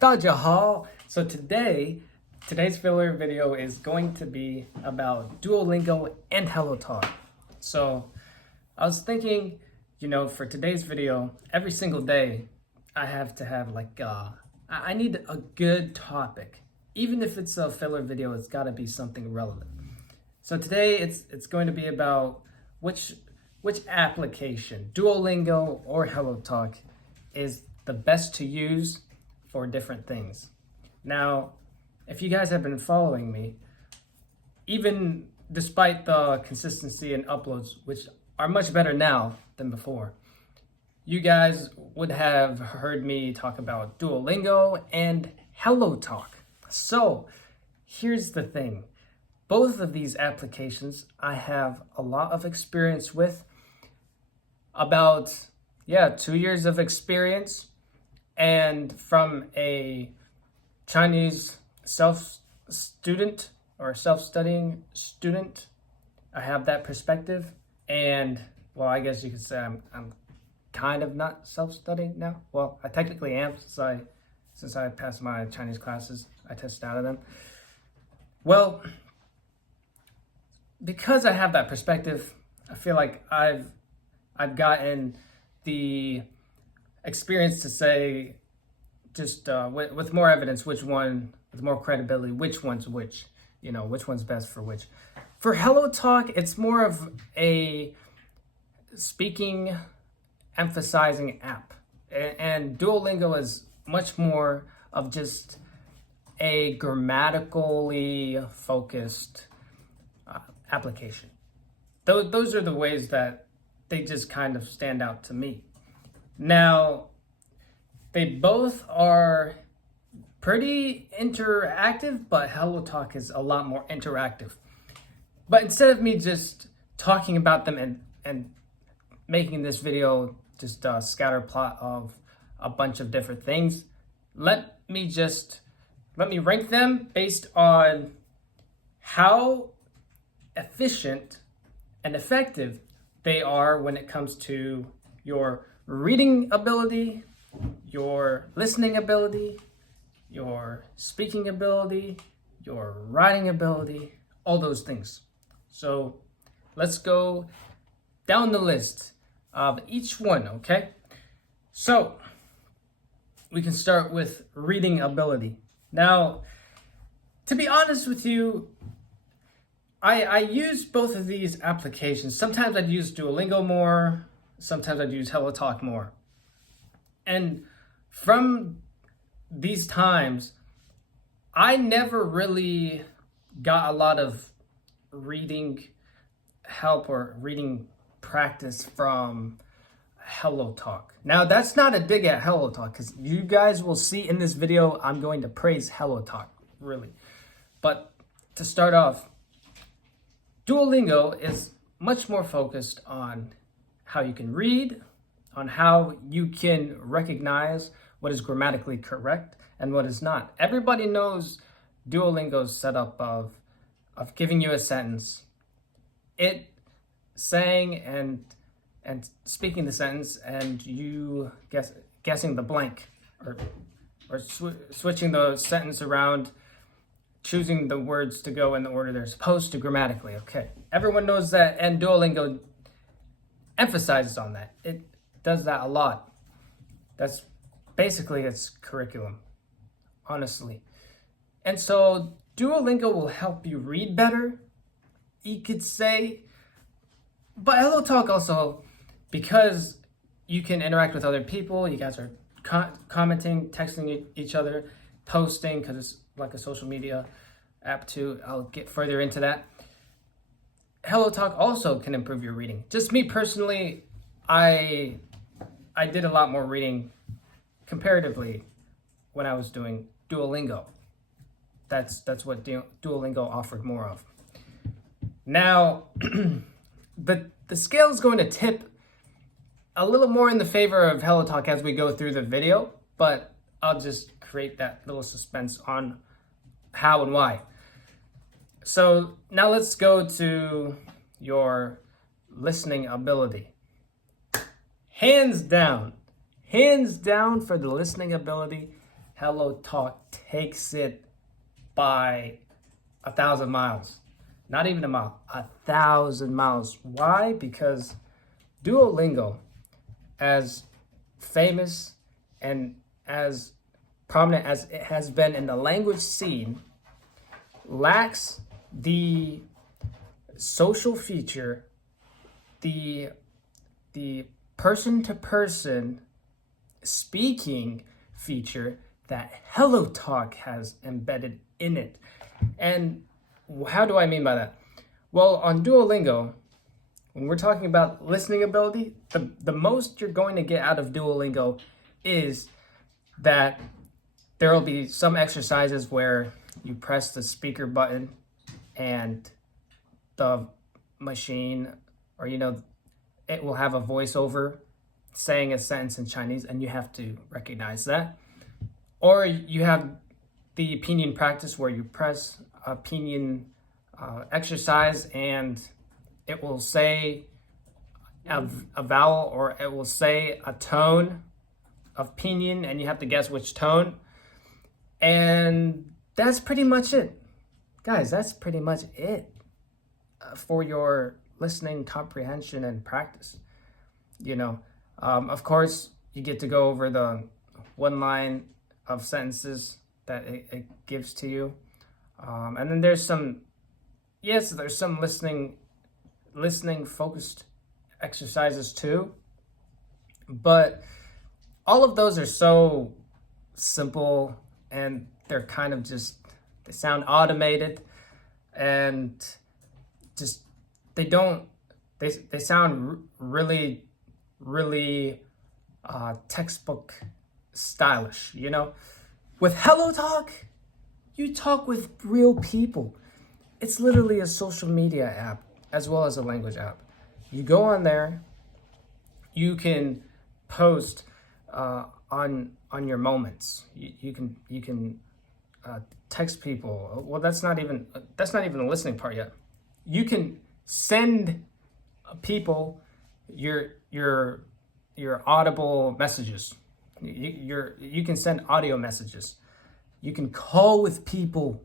大家好. So today's filler video is going to be about Duolingo and HelloTalk. So I was thinking, for today's video, every single day I have to have I need a good topic. Even if it's a filler video, it's got to be something relevant. So today it's going to be about which application, Duolingo or HelloTalk, is the best to use for different things. Now, if you guys have been following me, even despite the consistency in uploads, which are much better now than before, you guys would have heard me talk about Duolingo and HelloTalk. So here's the thing. Both of these applications I have a lot of experience with. About 2 years of experience, and from a Chinese self-studying student, I have that perspective. And well, I guess you could say I'm kind of not self-studying now. Well, I technically am since I passed my Chinese classes. I tested out of them. Well, because I have that perspective, I feel like I've gotten the experience to say, just with more evidence, which one, with more credibility, which one's which, which one's best for which. For HelloTalk, it's more of a speaking, emphasizing app. And Duolingo is much more of just a grammatically focused application. Those are the ways that they just kind of stand out to me. Now, they both are pretty interactive, but HelloTalk is a lot more interactive. But instead of me just talking about them and making this video just a scatter plot of a bunch of different things, let me rank them based on how efficient and effective they are when it comes to your reading ability, your listening ability, your speaking ability, your writing ability, all those things. So let's go down the list of each one, okay? So we can start with reading ability. Now, to be honest with you, I use both of these applications. Sometimes I'd use Duolingo more, sometimes I'd use HelloTalk more. And from these times, I never really got a lot of reading help or reading practice from HelloTalk. Now, that's not a dig at HelloTalk, because you guys will see in this video, I'm going to praise HelloTalk, really. But to start off, Duolingo is much more focused on how you can read, on how you can recognize what is grammatically correct and what is not. Everybody knows Duolingo's setup of giving you a sentence, it saying and speaking the sentence, and you guessing the blank, or switching the sentence around, choosing the words to go in the order they're supposed to grammatically. Okay, everyone knows that, and Duolingo emphasizes on that. It does that a lot. That's basically its curriculum, honestly. And so Duolingo will help you read better, you could say. But HelloTalk also, because you can interact with other people, you guys are commenting, texting each other, posting, because it's like a social media app too. I'll get further into that. HelloTalk also can improve your reading. Just me personally, I did a lot more reading comparatively when I was doing Duolingo. That's what Duolingo offered more of. Now, the scale is going to tip a little more in the favor of HelloTalk as we go through the video, but I'll just create that little suspense on how and why. So now let's go to your listening ability. Hands down for the listening ability, HelloTalk takes it by 1,000 miles. Not even a mile, 1,000 miles. Why? Because Duolingo, as famous and as prominent as it has been in the language scene, lacks the social feature, the person-to-person speaking feature that HelloTalk has embedded in it. And how do I mean by that? Well, on Duolingo, when we're talking about listening ability, the most you're going to get out of Duolingo is that there will be some exercises where you press the speaker button and the machine, or it will have a voiceover saying a sentence in Chinese, and you have to recognize that. Or you have the opinion practice where you press opinion exercise and it will say a vowel, or it will say a tone of opinion, and you have to guess which tone. And that's pretty much it. Guys, that's pretty much it for your listening comprehension and practice. Of course, you get to go over the one line of sentences that it gives to you. And then there's some listening focused exercises too. But all of those are so simple, and they're kind of they sound automated, and they sound really, really textbook stylish, With HelloTalk, you talk with real people. It's literally a social media app as well as a language app. You go on there, you can post on your moments. You can text people. Well, that's not even the listening part yet. You can send people your audible messages. You can send audio messages. You can call with people.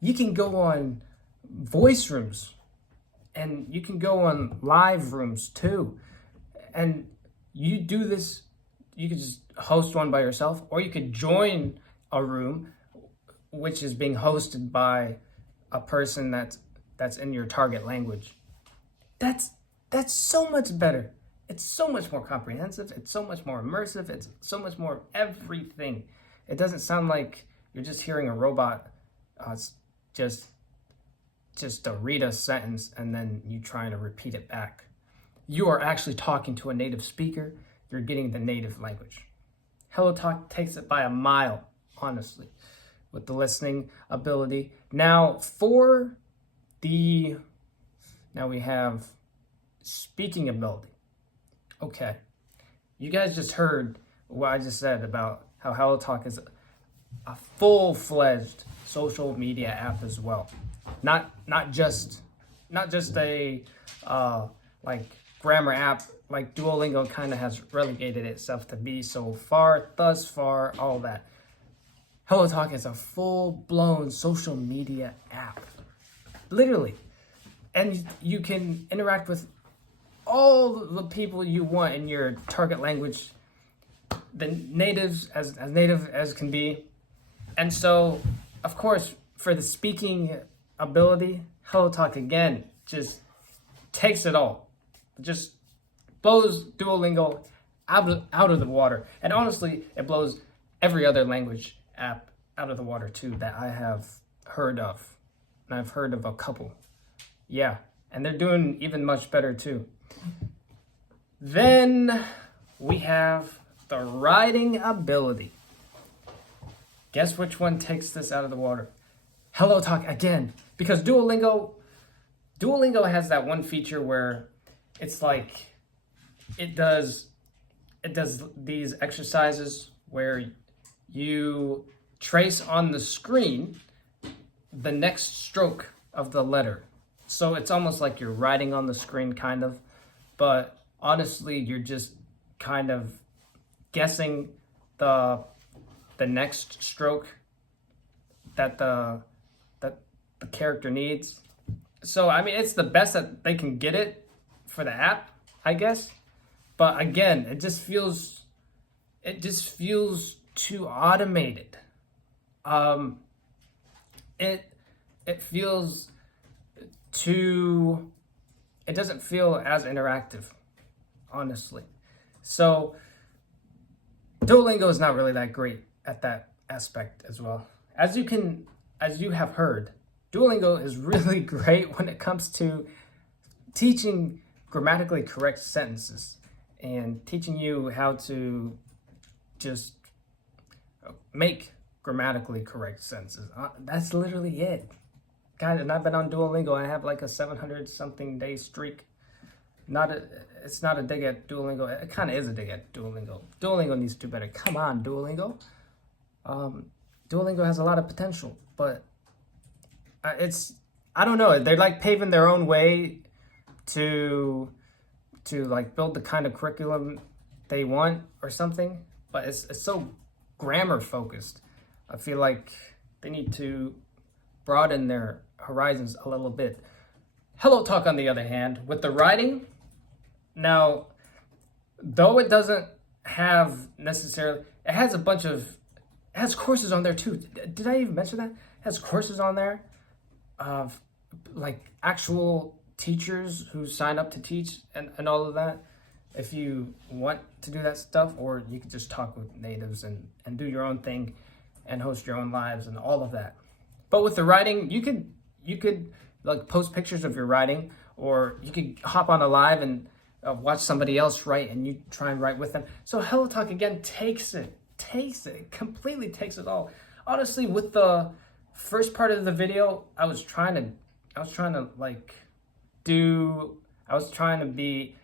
You can go on voice rooms, and you can go on live rooms too. And you do this, you could just host one by yourself, or you could join a room which is being hosted by a person that's in your target language. That's so much better. It's so much more comprehensive. It's so much more immersive. It's so much more everything. It doesn't sound like you're just hearing a robot just to read a sentence and then you trying to repeat it back. You are actually talking to a native speaker. You're getting the native language. HelloTalk takes it by a mile, honestly, with the listening ability. Now we have speaking ability. Okay, you guys just heard what I just said about how HelloTalk is a full-fledged social media app as well. Not just a like grammar app like Duolingo kind of has relegated itself to be so far, thus far, all that. HelloTalk is a full-blown social media app, literally, and you can interact with all the people you want in your target language, the natives as native as can be. And so, of course, for the speaking ability, HelloTalk again just takes it all. Just blows Duolingo out of the water. And honestly, it blows every other language app out of the water too that I have heard of. And I've heard of a couple. Yeah, and they're doing even much better too. Then we have the writing ability. Guess which one takes this out of the water? HelloTalk again, because Duolingo has that one feature where it's like it does these exercises where you trace on the screen the next stroke of the letter. So it's almost like you're writing on the screen, kind of, but honestly, you're just kind of guessing the the next stroke that the character needs. So I mean, it's the best that they can get it for the app, I guess. But again, it just feels too automated. It feels too. It doesn't feel as interactive, honestly. So Duolingo is not really that great at that aspect as well. As you have heard, Duolingo is really great when it comes to teaching grammatically correct sentences and teaching you how to just make grammatically correct sentences. That's literally it. Guys, and I've been on Duolingo. I have like a 700 something day streak. It's not a dig at Duolingo. It kind of is a dig at Duolingo. Duolingo needs to do better. Come on, Duolingo. Duolingo has a lot of potential, but I don't know. They're like paving their own way to like build the kind of curriculum they want or something. But it's so grammar focused. I feel like they need to broaden their horizons a little bit. HelloTalk, on the other hand, with the writing, now, though it doesn't have necessarily, it has courses on there too. Did I even mention that? It has courses on there of like actual teachers who sign up to teach and all of that. If you want to do that stuff, or you could just talk with natives and do your own thing and host your own lives and all of that. But with the writing, you could like post pictures of your writing, or you could hop on a live and watch somebody else write and you try and write with them. So HelloTalk again completely takes it all. Honestly, with the first part of the video, I was trying to be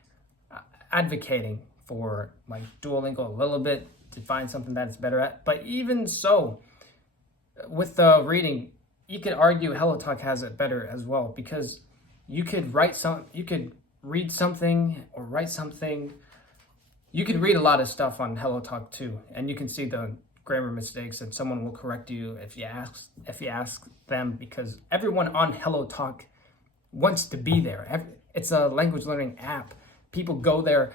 advocating for like Duolingo a little bit to find something that it's better at. But even so, with the reading, you could argue HelloTalk has it better as well, because you could read something or write something. You could read a lot of stuff on HelloTalk too, and you can see the grammar mistakes, and someone will correct you if you ask them, because everyone on HelloTalk wants to be there. It's a language learning app. People go there.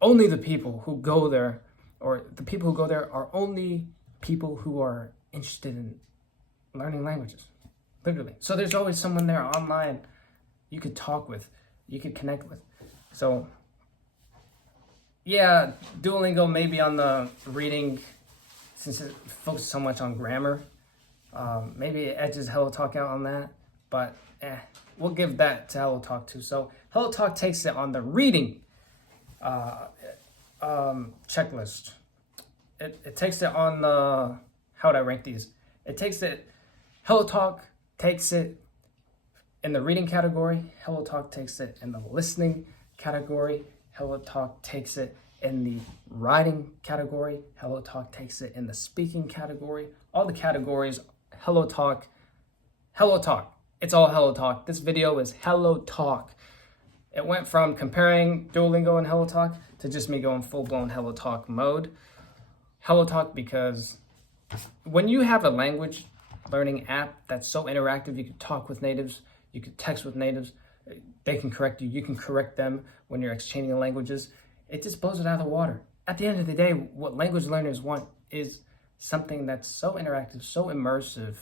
Only the people who go there, or the people who go there, are only people who are interested in learning languages, literally. So there's always someone there online you could talk with, you could connect with. So yeah, Duolingo maybe on the reading, since it focuses so much on grammar, maybe it edges HelloTalk out on that, but we'll give that to HelloTalk too. So HelloTalk takes it on the reading checklist. It takes it on the, how would I rank these? HelloTalk takes it in the reading category. HelloTalk takes it in the listening category. HelloTalk takes it in the writing category. HelloTalk takes it in the speaking category. All the categories, HelloTalk. It's all HelloTalk. This video is HelloTalk. It went from comparing Duolingo and HelloTalk to just me going full-blown HelloTalk mode. HelloTalk, because when you have a language learning app that's so interactive, you can talk with natives, you can text with natives, they can correct you, you can correct them when you're exchanging languages. It just blows it out of the water. At the end of the day, what language learners want is something that's so interactive, so immersive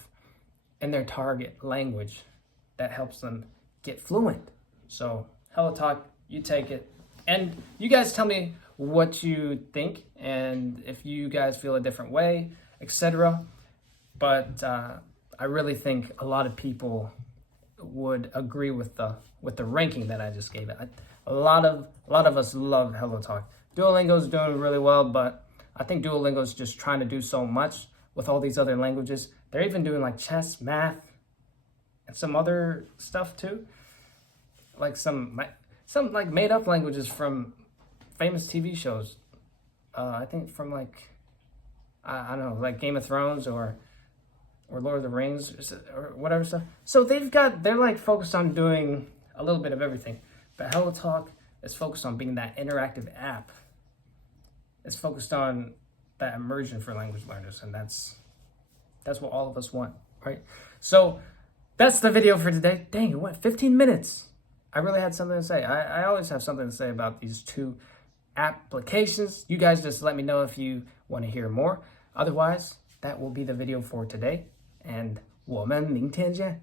in their target language that helps them get fluent. So HelloTalk, you take it. And you guys tell me what you think and if you guys feel a different way, etc. But I really think a lot of people would agree with the ranking that I just gave it. A lot of us love HelloTalk. Duolingo's doing really well, but I think Duolingo's just trying to do so much with all these other languages. They're even doing like chess, math, and some other stuff too. Like some like made up languages from famous TV shows. I think from like, I don't know, like Game of Thrones or Lord of the Rings or whatever stuff. So they're like focused on doing a little bit of everything. But HelloTalk is focused on being that interactive app. It's focused on that immersion for language learners, and that's what all of us want, right? So that's the video for today. Dang, it went 15 minutes. I really had something to say. I always have something to say about these two applications. You guys just let me know if you want to hear more. Otherwise, that will be the video for today, and 我们明天见.